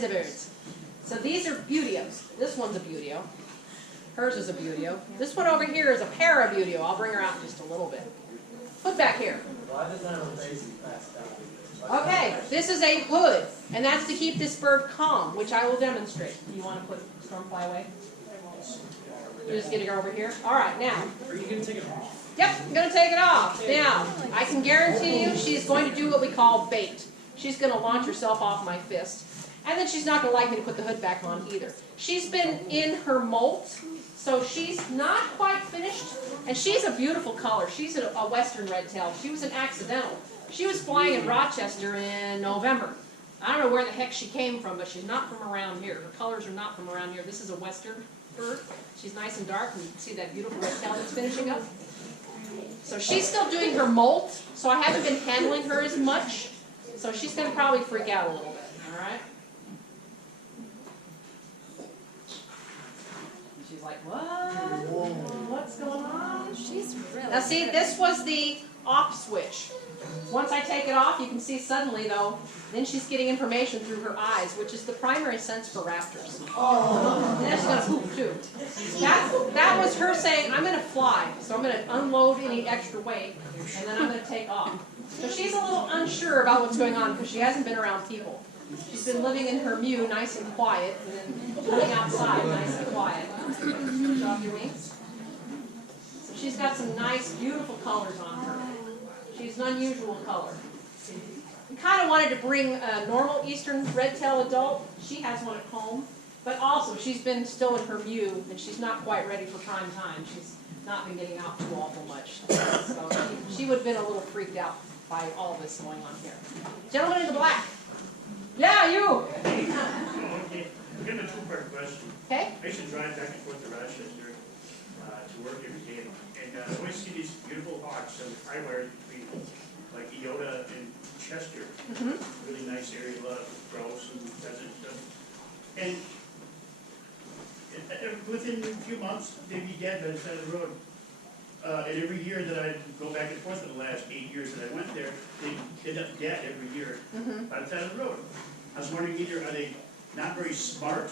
Crazy birds. So these are beautios. This one's a beautio. Hers is a beautio. This one over here is a para-beautio. I'll bring her out in just a little bit. Put back here. Okay, this is a hood, and that's to keep this bird calm, which I will demonstrate. Do you want to put Stormfly away? You're just getting her over here? All right, now. Are you going to take it off? Yep, I'm going to take it off. Now, I can guarantee you she's going to do what we call bait. She's going to launch herself off my fist. And then she's not going to like me to put the hood back on either. She's been in her molt, so she's not quite finished. And she's a beautiful color. She's a western red-tailed. She was an accidental. She was flying in Rochester in November. I don't know where the heck she came from, but she's not from around here. Her colors are not from around here. This is a western bird. She's nice and dark, and you can see that beautiful red tail that's finishing up. So she's still doing her molt, so I haven't been handling her as much. So she's going to probably freak out a little bit, all right? She's like, what? What's going on? She's really Now see, this was the off switch. Once I take it off, you can see suddenly, though, then she's getting information through her eyes, which is the primary sense for raptors. Oh. And then she's going to poop, too. That was her saying, I'm going to fly, so I'm going to unload any extra weight, and then I'm going to take off. So she's a little unsure about what's going on because she hasn't been around people. She's been living in her mew, nice and quiet, and then going outside, nice and quiet. Show off your wings. So she's got some nice, beautiful colors on her. She's an unusual color. We kind of wanted to bring a normal eastern red-tailed adult. She has one at home. But also, she's been still in her mew, and she's not quite ready for prime time. She's not been getting out too awful much. So she would have been a little freaked out by all this going on here. Gentleman in the black. Yeah, you. Okay. We're getting a two-part question. Okay. I used to drive back and forth to Rochester to work every day, and I always see these beautiful hawks on the highway between like Iota and Chester. Really nice area, a lot of grouse and pheasant stuff. And within a few months, they'd be dead by the side of the road. And every year that I go back and forth for the last 8 years that I went there, they end up dead every year by the side of the road. I was wondering, either are they not very smart,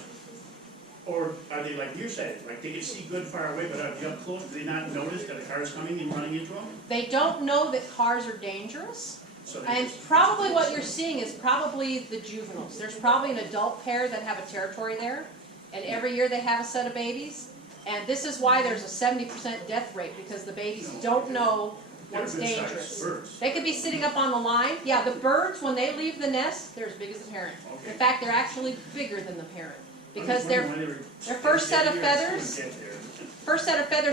or are they like nearsighted? Like they can see good far away, but if you up close, do they not notice that a car is coming and running into them? They don't know that cars are dangerous. So And probably what you're seeing is probably the juveniles. There's probably an adult pair that have a territory there, and every year they have a set of babies. And this is why there's a 70% death rate, because the babies don't know what's dangerous. They could be sitting up on the line. Yeah, the birds, when they leave the nest, they're as big as the parent. In fact, they're actually bigger than the parent, because their first set of feathers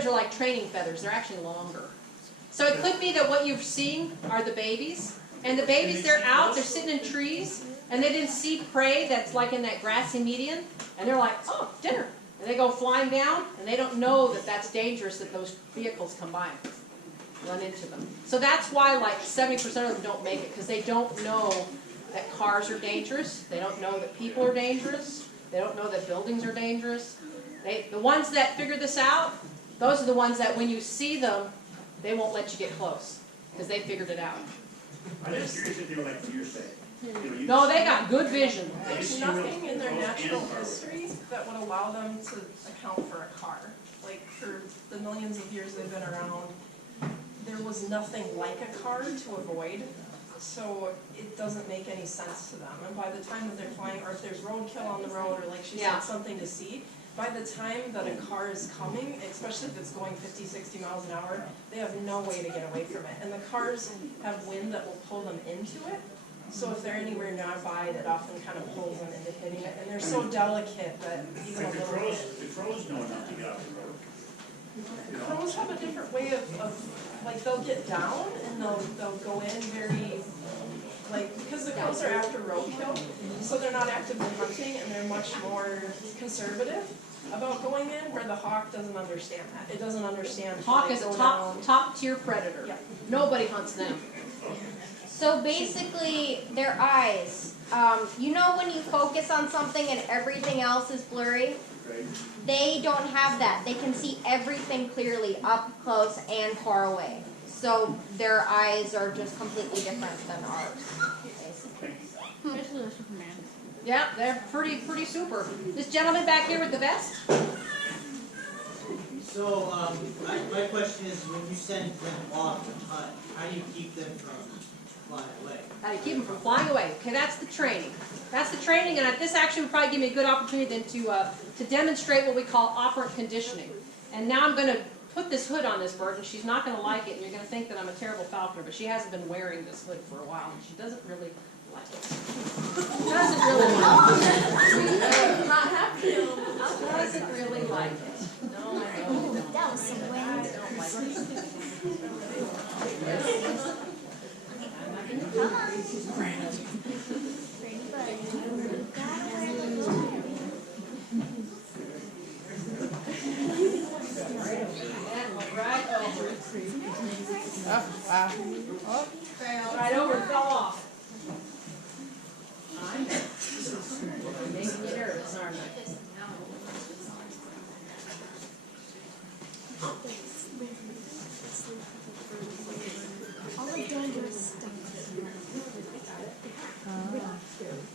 are like training feathers. They're actually longer. So it could be that what you're seeing are the babies. And the babies, they're out, they're sitting in trees, and they didn't see prey that's like in that grassy median, and they're like, oh, dinner. And they go flying down, and they don't know that that's dangerous, that those vehicles come by and run into them. So that's why like 70% of them don't make it, because they don't know that cars are dangerous. They don't know that people are dangerous. They don't know that buildings are dangerous. The ones that figure this out, those are the ones that when you see them, they won't let you get close, because they figured it out. I'm just curious if they were like nearsighted. No, they got good vision. There's nothing in their natural history that would allow them to account for a car. Like, for the millions of years they've been around, there was nothing like a car to avoid, so it doesn't make any sense to them. And by the time that they're flying, or if there's roadkill on the road, or like she said, something to see, by the time that a car is coming, especially if it's going 50, 60 miles an hour, they have no way to get away from it. And the cars have wind that will pull them into it. So if they're anywhere nearby, that often kind of pulls them into hitting it. And they're so delicate that even like a little bit. the crows know enough to get off the road. Crows have a different way of like they'll get down and they'll go in very, like, because the crows are after roadkill, so they're not actively hunting and they're much more conservative about going in, where the hawk doesn't understand that. It doesn't understand. Hawk is a top tier predator. Yeah. Nobody hunts them. So basically, their eyes. You know when you focus on something and everything else is blurry? Right. They don't have that. They can see everything clearly, up close and far away. So their eyes are just completely different than ours, basically. Yeah, they're pretty super. This gentleman back here with the vest? So, my question is, when you send them off to hunt, how do you keep them from flying away? How do you keep them from flying away? Okay, that's the training. That's the training, and this actually would probably give me a good opportunity then to demonstrate what we call operant conditioning. And now I'm going to put this hood on this bird, and she's not going to like it, and you're going to think that I'm a terrible falconer, but she hasn't been wearing this hood for a while, and she doesn't really like it. She doesn't really like it. Not happy. She doesn't really like it. No, I don't. That was some wind. I don't like it. Come on. Pretty good. Gotta wear the collar. Right over. Oh, wow. Oh. Right over, it fell off. I'm making you nervous, aren't I? All the dangerous stuff.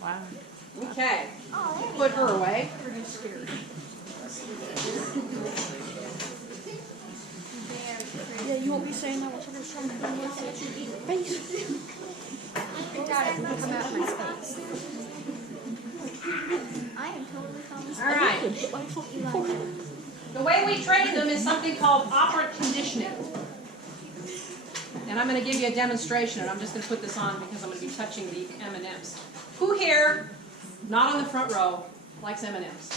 Wow. Okay, Oh, put her away. Yeah, you won't be saying that while someone's trying to come with face. I got it. Come out my face. I am totally fine. All right. The way we train them is something called operant conditioning. And I'm going to give you a demonstration, and I'm just going to put this on because I'm going to be touching the M&Ms. Who here, not on the front row, likes M&Ms?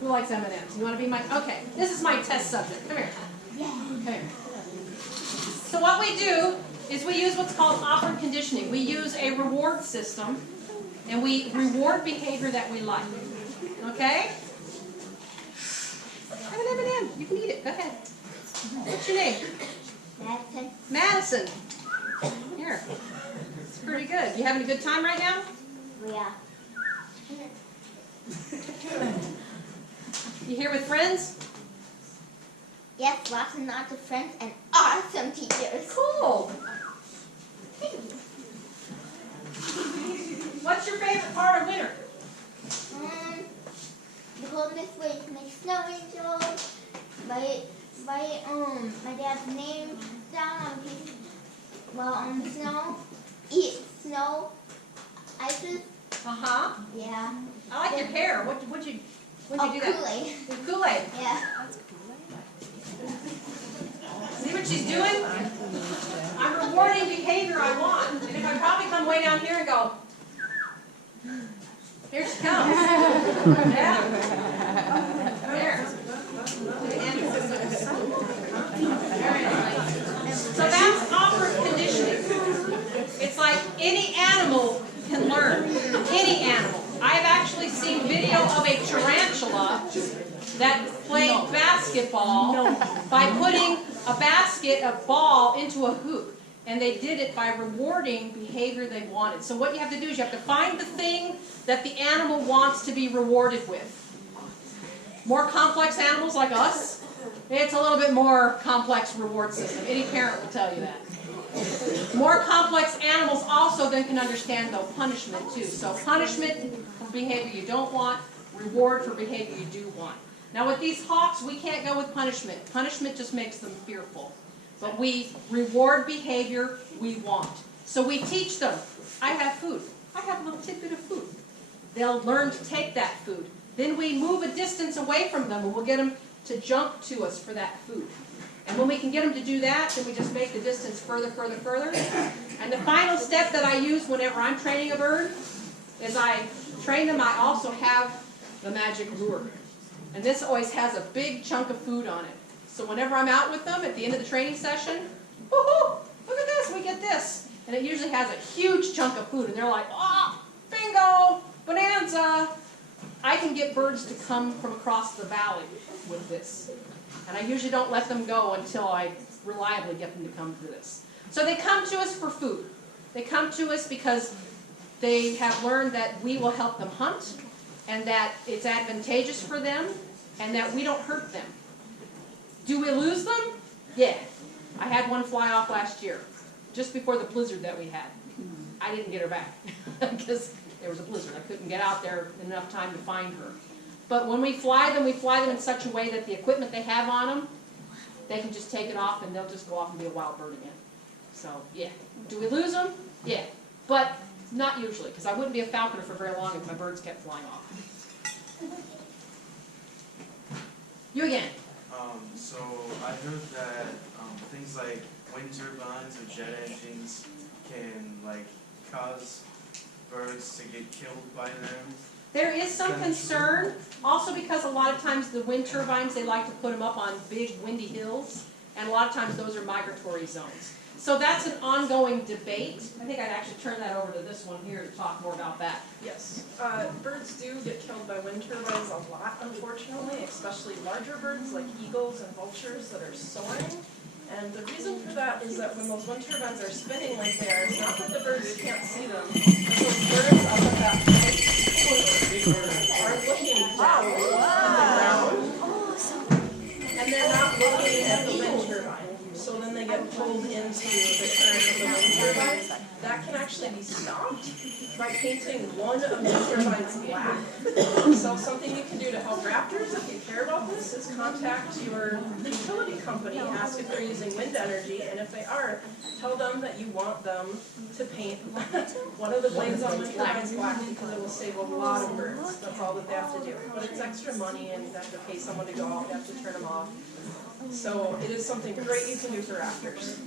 Who likes M&Ms? You want to be my, okay, this is my test subject. Come here. Come here. So what we do is we use what's called operant conditioning. We use a reward system, and we reward behavior that we like. Okay? Have an M&M. You can eat it. Go ahead. What's your name? Madison. Madison. Here. It's pretty good. You having a good time right now? Yeah. You here with friends? Yes, lots and lots of friends and awesome teachers. Cool. What's your favorite part of winter? The coldest way to make snow angels. Write my dad's name down on a piece on the snow. Eat snow ices. Uh-huh. Yeah. I like your hair. When'd you do that? Kool-Aid. With Kool-Aid. Yeah. See what she's doing? I'm rewarding behavior I want. And if I probably come way down here and go, here she comes. Yeah. There. So that's operant conditioning. It's like any animal can learn. Any animal. I have actually seen video of a tarantula that played basketball by putting a ball into a hoop. And they did it by rewarding behavior they wanted. So what you have to do is you have to find the thing that the animal wants to be rewarded with. More complex animals like us, it's a little bit more complex reward system. Any parent will tell you that. More complex animals also then can understand, though, punishment too. So punishment for behavior you don't want, reward for behavior you do want. Now with these hawks, we can't go with punishment. Punishment just makes them fearful. But we reward behavior we want. So we teach them, I have food. I have a little tidbit of food. They'll learn to take that food. Then we move a distance away from them and we'll get them to jump to us for that food. And when we can get them to do that, then we just make the distance further, further, further. And the final step that I use whenever I'm training a bird is I train them, I also have the magic lure. And this always has a big chunk of food on it. So whenever I'm out with them at the end of the training session, woohoo, look at this, we get this. And it usually has a huge chunk of food. And they're like, oh, bingo, bonanza. I can get birds to come from across the valley with this. And I usually don't let them go until I reliably get them to come for this. So they come to us for food. They come to us because they have learned that we will help them hunt and that it's advantageous for them and that we don't hurt them. Do we lose them? Yeah. I had one fly off last year, just before the blizzard that we had. I didn't get her back because there was a blizzard. I couldn't get out there in enough time to find her. But when we fly them in such a way that the equipment they have on them, they can just take it off and they'll just go off and be a wild bird again. So, yeah. Do we lose them? Yeah. But not usually, because I wouldn't be a falconer for very long if my birds kept flying off. You again. So I heard that things like wind turbines or jet engines can like cause birds to get killed by them. There is some concern, also because a lot of times the wind turbines, they like to put them up on big windy hills, and a lot of times those are migratory zones. So that's an ongoing debate. I think I'd actually turn that over to this one here to talk more about that. Yes, birds do get killed by wind turbines a lot, unfortunately, especially larger birds like eagles and vultures that are soaring. And the reason for that is that when those wind turbines are spinning like they are, it's not that the birds can't see them, but those birds up at that height are looking down at the ground, and they're not looking at the wind turbine. So then they get pulled into the current of the wind turbine. That can actually be stopped by painting one of the turbines black. So something you can do to help raptors, if you care about this, is contact your utility company, ask if they're using wind energy, and if they are, tell them that you want them to paint one of the blades on the turbines black, because it will save a lot of birds. That's all that they have to do. But it's extra money, and you have to pay someone to go out, you have to turn them off. So it is something great you can do for raptors.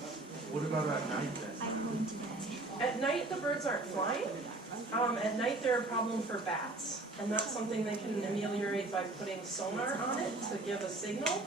What about at night then? At night, the birds aren't flying. At night, they're a problem for bats. And that's something they can ameliorate by putting sonar on it to give a signal.